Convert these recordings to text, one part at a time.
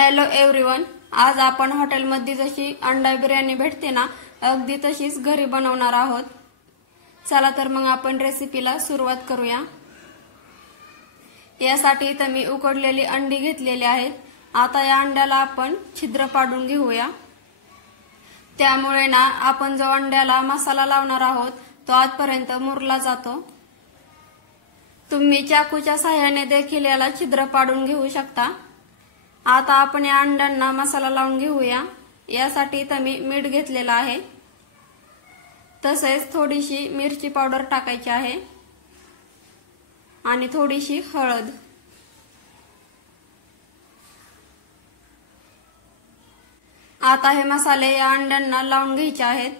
Hello everyone, आज आपण हॉटेलमध्ये जशी अंडा बिर्याणी भेटते ना, अगदी तशीच घरी बनवणार आहोत। चला तर मग आपण रेसिपीला सुरुवात करूया। यासाठी इथं मी उकडलेली अंडी घेतलेली आहेत। आता या अंड्याला आपण छिद्र पाडून घेऊया। त्यामुळे ना आपण जो अंड्याला मसाला लावणार आहोत तो आजपर्यंत मुरला जातो। तुम्ही चाकूच्या सहाय्याने देखील याला छिद्र पाडून घेऊ शकता। आता आपण या अंड्यांना मसाला लावून घेऊया। यासाठी इथं मी मीठ घेतलेलं आहे, तसेच थोडीशी मिरची पावडर टाकायची आहे आणि थोडीशी हळद। आता हे मसाले या अंड्यांना लावून घ्यायचे आहेत।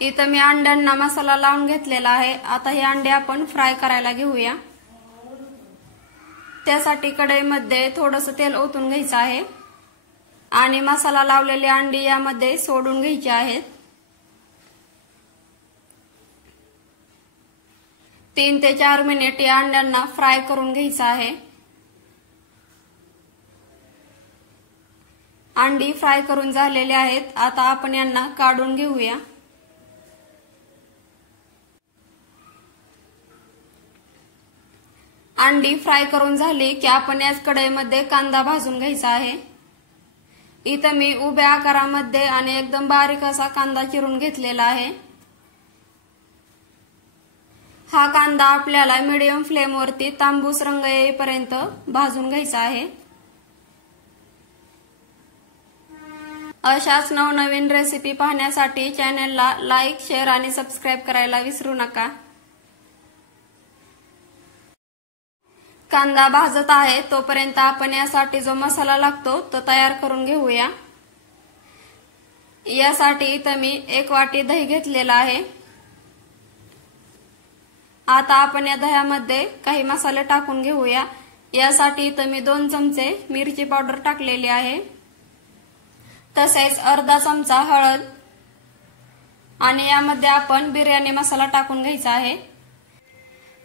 इथं मी अंड्यांना मसाला लावून घेतलेला आहे। आता हे अंडे आपण फ्राय करायला घेऊया। त्यासाठी कढईमध्ये थोडंसं तेल ओतून घ्यायचं आहे आणि मसाला लावलेली अंडी यामध्ये सोडून घ्यायची आहेत। 3 ते 4 मिनिट या अंड्यांना फ्राय करून घ्यायचं आहे। अंडी फ्राय करून झालेली आहेत। आता आपण यांना काढून घेऊया। अंडी फ्राय करून झाली की आपण याच कढईमध्ये कांदा भाजून घ्यायचा आहे। इथं मी उभ्या आकारामध्ये आणि एकदम बारीक असा कांदा चिरून घेतलेला आहे। हा कांदा आपल्याला मीडियम फ्लेम वरती तांबूस रंग येईपर्यंत भाजून घ्यायचा आहे। अशाच नवनवीन रेसिपी पाहण्यासाठी चॅनलला लाईक, शेअर आणि सबस्क्राइब करायला विसरू नका। कांदा भाजत आहे तोपर्यंत आपण यासाठी जो मसाला लागतो तो तयार करून घेऊया। यासाठी इथं मी 1 वाटी दही घेतलेला आहे। आता आपण या दह्यामध्ये काही मसाले टाकून घेऊया। यासाठी इथं मी 2 चमचे मिरची पावडर टाकलेली आहे, तसेच अर्धा चमचा हळद आणि यामध्ये आपण बिर्याणी मसाला टाकून घ्यायचा आहे।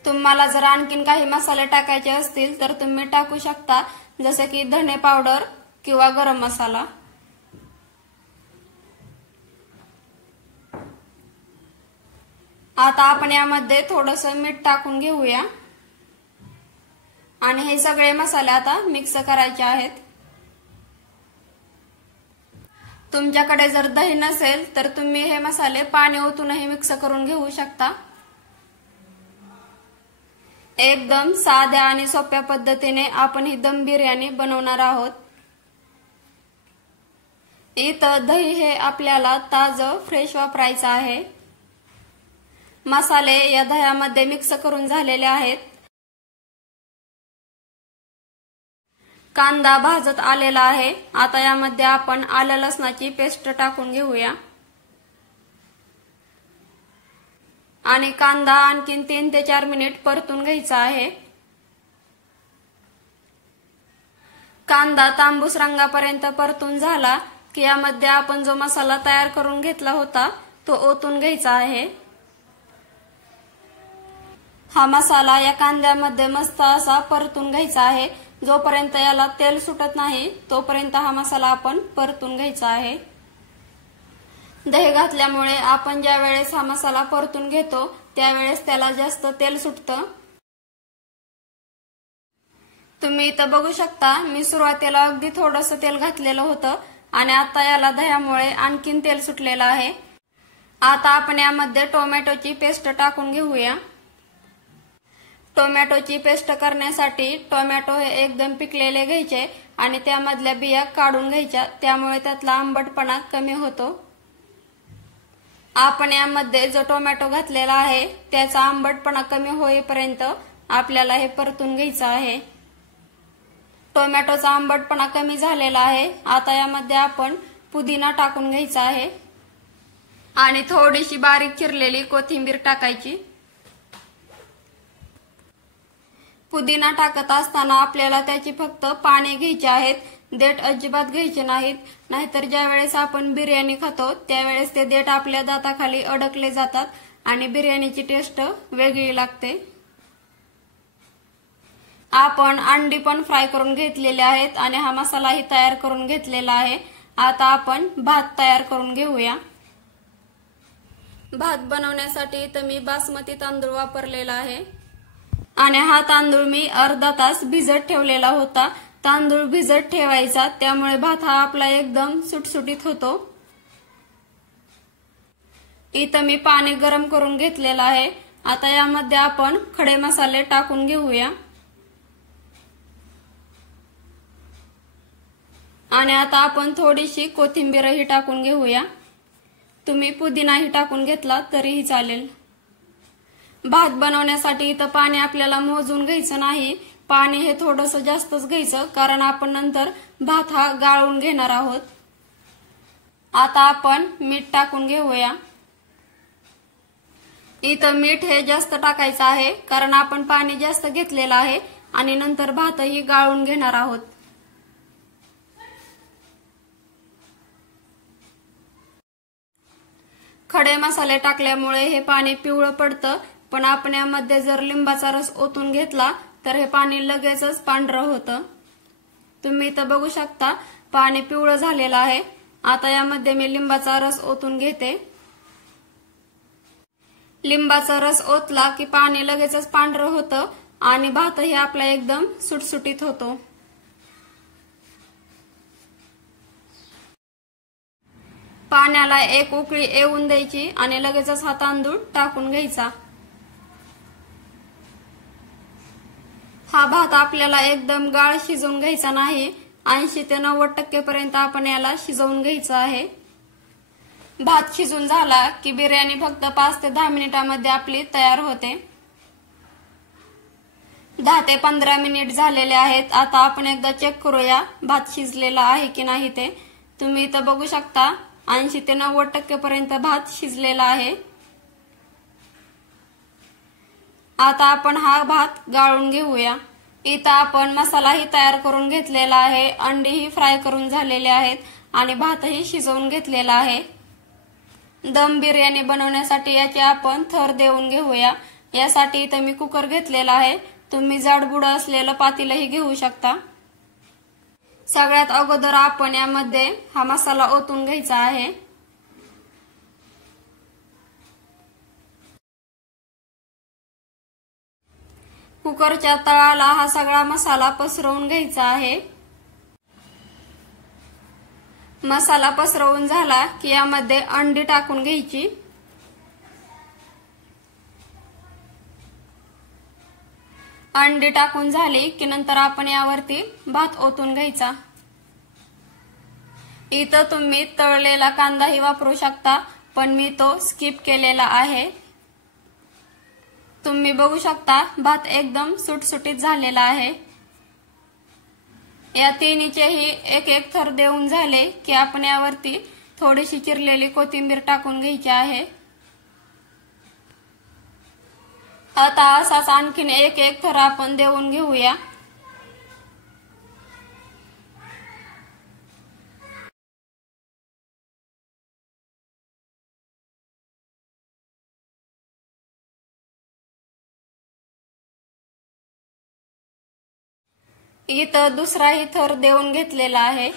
तुम्हाला जर आणखीन काही मसाले टाकायचे असतील तर तुम्ही टाकू शकता, जसे की धने पावडर किंवा गरम मसाला। आता आपण यामध्ये थोडंसं मीठ टाकून घेऊया आणि हे सगळे मसाले आता मिक्स करायचे आहेत। तुमच्याकडे जर दही नसेल तर तुम्ही हे मसाले पाणी ओतूनही मिक्स करून घेऊ शकता। एकदम साध्या आणि सोप्या पद्धतीने आपण ही दम बिर्याणी बनवणार आहोत। इथं दही हे आपल्याला ताजं फ्रेश वापरायचं आहे। मसाले या दह्यामध्ये मिक्स करून झालेले आहेत। कांदा भाजत आलेला आहे। आता यामध्ये आपण आलं लसणाची पेस्ट टाकून घेऊया आणि कांदा आणखीन 3 ते 4 मिनिट परतून घ्यायचा आहे। कांदा तांबूस रंगापर्यंत परतून झाला की यामध्ये आपण जो मसाला तयार करून घेतला होता तो ओतून घ्यायचा आहे। हा मसाला या कांद्यामध्ये मस्त असा परतून घ्यायचा आहे। जोपर्यंत याला तेल सुटत नाही तोपर्यंत हा मसाला आपण परतून घ्यायचा आहे। दही घातल्यामुळे आपण ज्या वेळेस हा मसाला परतून घेतो त्यावेळेस त्याला जास्त तेल सुटतं। तुम्ही इथं बघू शकता, मी सुरुवातीला अगदी थोडंसं तेल घातलेलं होतं आणि आता याला दह्यामुळे आणखीन तेल सुटलेलं आहे। आता आपण यामध्ये टोमॅटोची पेस्ट टाकून घेऊया। टोमॅटोची पेस्ट करण्यासाठी टोमॅटो हे एकदम पिकलेले घ्यायचे आणि त्यामधल्या बिया काढून घ्यायच्या, त्यामुळे त्यातला आंबटपणा कमी होतो। आपण यामध्ये जो टोमॅटो घातलेला आहे त्याचा आंबटपणा कमी होईपर्यंत आपल्याला हे परतून घ्यायचं आहे। टोमॅटोचा आंबटपणा कमी झालेला आहे। आता यामध्ये आपण पुदिना टाकून घ्यायचा आहे आणि थोडीशी बारीक चिरलेली कोथिंबीर टाकायची। पुदिना टाकत असताना आपल्याला त्याची फक्त पाने घ्यायची आहेत, देठ अजिबात घ्यायचे नाहीत, नाहीतर ज्या वेळेस आपण बिर्याणी खातो त्यावेळेस ते देठ आपल्या दाताखाली अडकले जातात आणि बिर्याणीची टेस्ट वेगळी लागते। आपण अंडी पण फ्राय करून घेतलेले आहेत आणि हा मसालाही तयार करून घेतलेला आहे। आता आपण भात तयार करून घेऊया। भात बनवण्यासाठी इथं मी बासमती तांदूळ वापरलेला आहे आणि हा तांदूळ मी अर्धा तास भिजत ठेवलेला होता। तांदूळ भिजत ठेवायचा, त्यामुळे भात हा आपला एकदम सुटसुटीत होतो। इथं मी पाणी गरम करून घेतलेलं आहे। आता यामध्ये आपण खडे मसाले टाकून घेऊया आणि आता आपण थोडीशी कोथिंबीरही टाकून घेऊया। तुम्ही पुदिनाही टाकून घेतला तरीही चालेल। भात बनवण्यासाठी इथं पाणी आपल्याला मोजून घ्यायचं नाही, पाणी हे थोडंसं जास्तच घ्यायचं, कारण आपण नंतर भात हा गाळून घेणार आहोत। आता आपण मीठ टाकून घेऊया। इथं मीठ हे जास्त टाकायचं आहे, कारण आपण पाणी जास्त घेतलेलं आहे आणि नंतर भातही गाळून घेणार आहोत। खडे मसाले टाकल्यामुळे हे पाणी पिवळं पडतं, पण आपण यामध्ये जर लिंबाचा रस ओतून घेतला तर हे पाणी लगेचच पांढरं होतं। तुम्ही इथं बघू शकता पाणी पिवळं झालेलं आहे। आता यामध्ये मी लिंबाचा रस ओतून घेते। लिंबाचा रस ओतला की पाणी लगेचच पांढरं होतं आणि भातही आपला एकदम सुटसुटीत होतो। पाण्याला एक उकळी येऊन द्यायची आणि लगेचच हा तांदूळ टाकून घ्यायचा। हा भात आपल्याला एकदम गाळ शिजवून घ्यायचा नाही, 80 ते 90% पर्यंत आपण याला शिजवून घ्यायचं आहे। भात शिजून झाला की बिर्याणी फक्त 5 ते 10 मिनिटांमध्ये आपली तयार होते। 10 ते 15 मिनिट झालेले आहेत। आता आपण एकदा चेक करूया भात शिजलेला आहे की नाही ते। तुम्ही इथं बघू शकता 80 ते 90% पर्यंत भात शिजलेला आहे। आता आपण हा भात गाळून घेऊया। इथं आपण मसालाही तयार करून घेतलेला आहे, अंडीही फ्राय करून झालेले आहेत आणि भातही शिजवून घेतलेला आहे। दम बिर्याणी बनवण्यासाठी याचे आपण थर देऊन घेऊया। यासाठी इथं मी कुकर घेतलेला आहे, तुम्ही जाडबुड असलेलं पातेलही घेऊ शकता। सगळ्यात अगोदर आपण यामध्ये हा मसाला ओतून घ्यायचा आहे। कुकरच्या तळाला हा सगळा मसाला पसरवून घ्यायचा आहे। मसाला पसरवून झाला की यामध्ये अंडी टाकून घ्यायची। अंडी टाकून झाली की नंतर आपण यावरती भात ओतून घ्यायचा। इथं तुम्ही तळलेला कांदाही वापरू शकता, पण मी तो स्किप केलेला आहे। तुम्ही बघू शकता भात एकदम सुटसुटीत झालेला आहे। या तिन्हीचेही एक एक थर देऊन झाले की आपण यावरती थोडीशी चिरलेली कोथिंबीर टाकून घ्यायची आहे। आता असाच आणखीन एक एक थर आपण देऊन घेऊया। इथं दुसराही थर देऊन घेतलेला आहे।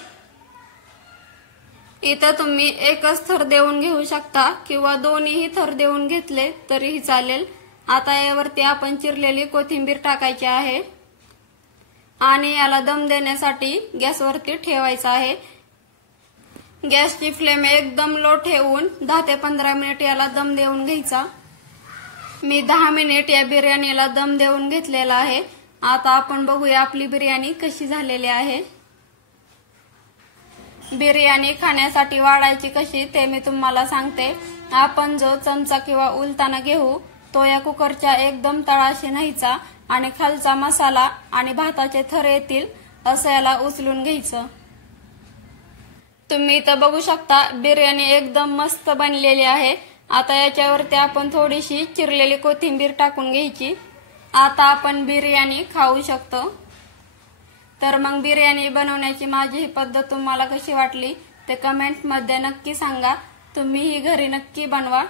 इथं तुम्ही एकच थर देऊन घेऊ शकता किंवा दोन्हीही थर देऊन घेतले तरीही चालेल। आता यावरती आपण चिरलेली कोथिंबीर टाकायची आहे आणि याला दम देण्यासाठी गॅसवरती ठेवायचा आहे। गॅसची फ्लेम एकदम लो ठेवून 10 ते 15 मिनिट याला दम देऊन घ्यायचा। मी 10 मिनिट या बिर्याणीला दम देऊन घेतलेला आहे। आता आपण बघूया आपली बिर्याणी कशी झालेली आहे। बिर्याणी खाण्यासाठी वाढायची कशी ते मी तुम्हाला सांगते। आपण जो चमचा किंवा उलताना घेऊ तो या कुकरच्या एकदम तळाशी न्यायचा आणि खालचा मसाला आणि भाताचे थर येतील असं याला उचलून घ्यायचं। तुम्ही इथं बघू शकता बिर्याणी एकदम मस्त बनलेली आहे। आता याच्यावरती आपण थोडीशी चिरलेली कोथिंबीर टाकून घ्यायची। आता आपण बिर्याणी खाऊ शकतो। तर मग बिर्याणी बनवण्याची माझी ही पद्धत तुम्हाला कशी वाटली ते कमेंट मध्ये नक्की सांगा। तुम्ही ही घरी नक्की बनवा।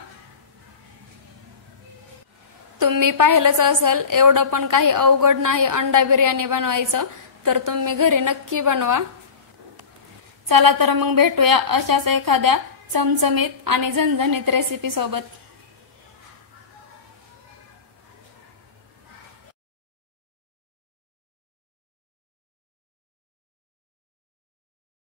तुम्ही पाहिलंच असेल, एवढं पण काही अवघड नाही अंडा बिर्याणी बनवायचं, तर तुम्ही घरी नक्की बनवा। चला तर मग भेटूया अशाच एखाद्या चमचमीत आणि झणझणीत रेसिपी सोबत।